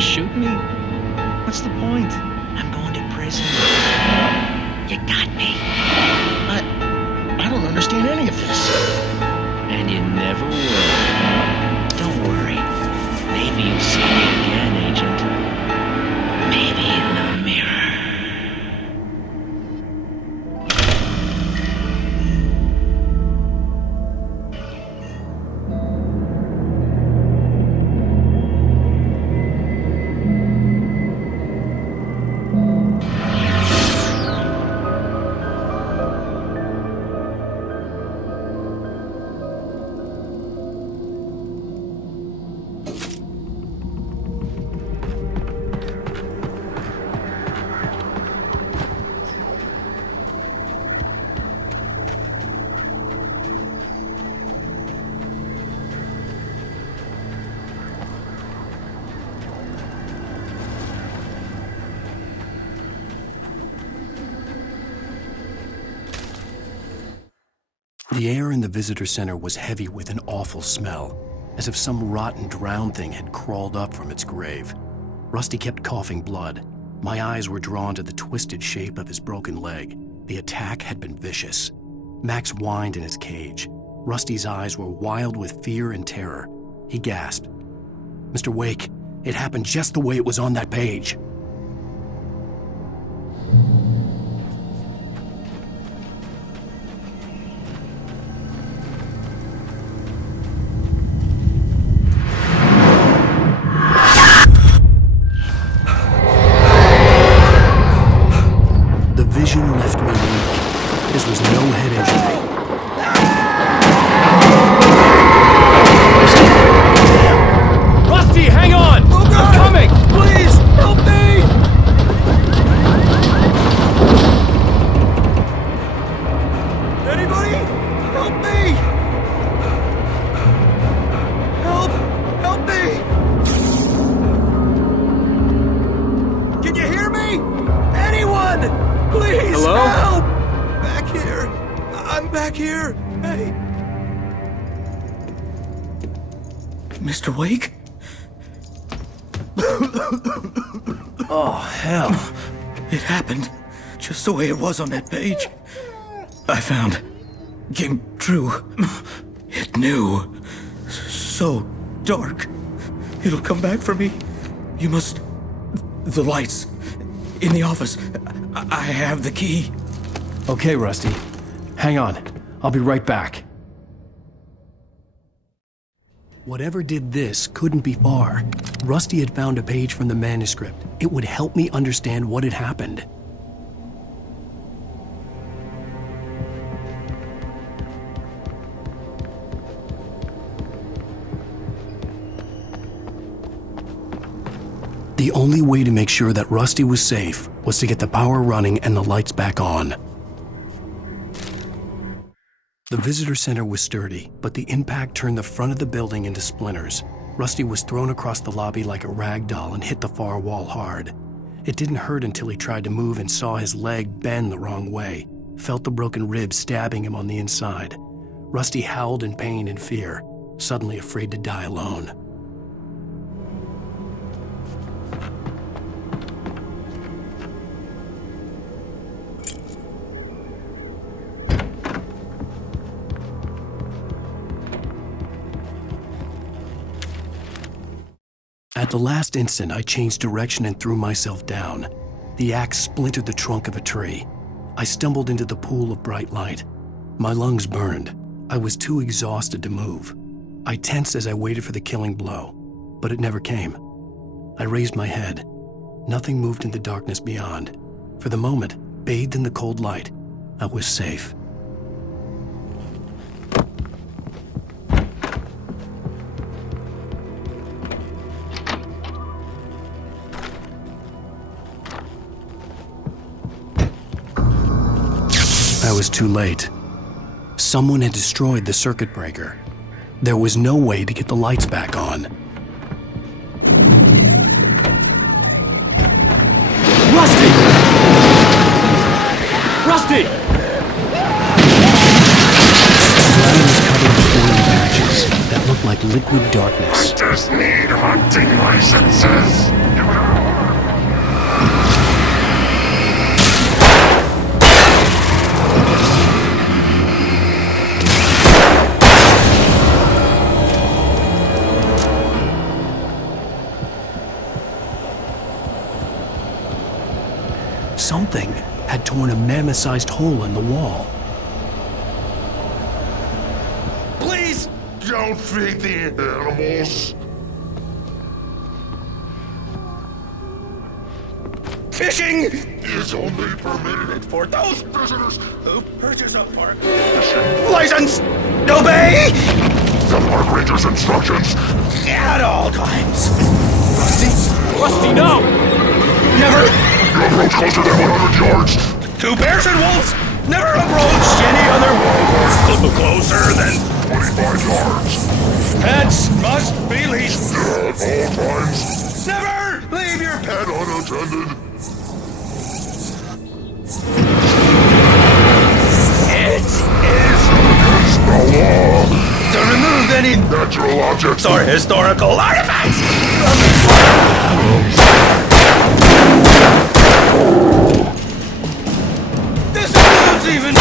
gonna shoot me? What's the point? I'm going to prison. You got me. I don't understand any of this. And you never will. Don't worry. Maybe you'll see me again, Agent. Maybe in the mirror. The air in the visitor center was heavy with an awful smell, as if some rotten drowned thing had crawled up from its grave. Rusty kept coughing blood. My eyes were drawn to the twisted shape of his broken leg. The attack had been vicious. Max whined in his cage. Rusty's eyes were wild with fear and terror. He gasped, "Mr. Wake, it happened just the way it was on that page." Vision left me weak. This was no head injury. Rusty, hang on! Oh God! I'm coming! Please, help me! Anybody? Help me! Help me! Can you hear me? Anyone! Please, hello? help! Back here. I'm back here. Hey. Mr. Wake? Oh, hell. It happened just the way it was on that page. I found. Came true. It knew. So dark. It'll come back for me. You must... The lights. In the office. I have the key. Okay, Rusty. Hang on. I'll be right back. Whatever did this couldn't be far. Rusty had found a page from the manuscript. It would help me understand what had happened. The only way to make sure that Rusty was safe was to get the power running and the lights back on. The visitor center was sturdy, but the impact turned the front of the building into splinters. Rusty was thrown across the lobby like a rag doll and hit the far wall hard. It didn't hurt until he tried to move and saw his leg bend the wrong way, felt the broken rib stabbing him on the inside. Rusty howled in pain and fear, suddenly afraid to die alone. At the last instant, I changed direction and threw myself down. The axe splintered the trunk of a tree. I stumbled into the pool of bright light. My lungs burned. I was too exhausted to move. I tensed as I waited for the killing blow, but it never came. I raised my head. Nothing moved in the darkness beyond. For the moment, bathed in the cold light, I was safe. I was too late. Someone had destroyed the circuit breaker. There was no way to get the lights back on. Rusty! Rusty! The ground was covered with oily patches that looked like liquid darkness. I just need hunting licenses. Something had torn a mammoth-sized hole in the wall. Please! Don't feed the animals. Fishing Is only permitted for those visitors who purchase a park fishing. license. Obey The park ranger's instructions. at all times. Rusty, no! Never You approach closer than 100 yards. to bears and wolves. Never approach any other wolves closer than 25 yards. pets must be leashed. At all times. Never leave your pet. And unattended. It is Against the law. to remove any Natural objects. or historical artifacts. This includes even.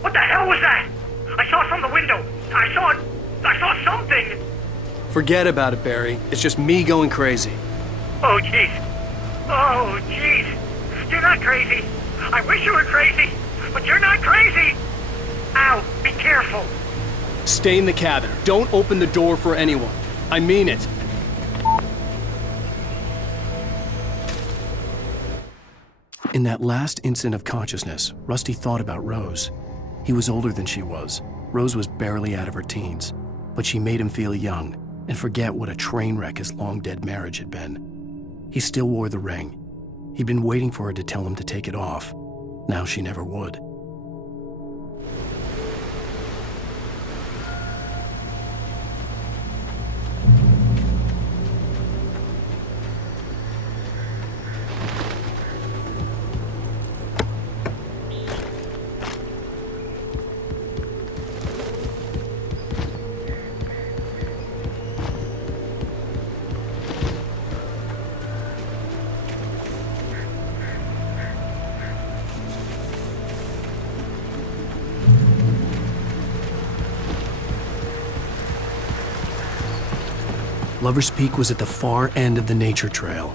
What the hell was that? I saw it from the window. I saw something. Forget about it, Barry. It's just me going crazy. Oh, jeez. Oh, jeez. You're not crazy. I wish you were crazy, but you're not crazy. Ow, be careful. Stay in the cabin. Don't open the door for anyone. I mean it. In that last instant of consciousness, Rusty thought about Rose. He was older than she was. Rose was barely out of her teens, but she made him feel young and forget what a train wreck his long-dead marriage had been. He still wore the ring. He'd been waiting for her to tell him to take it off. Now she never would. Lover's Peak was at the far end of the nature trail.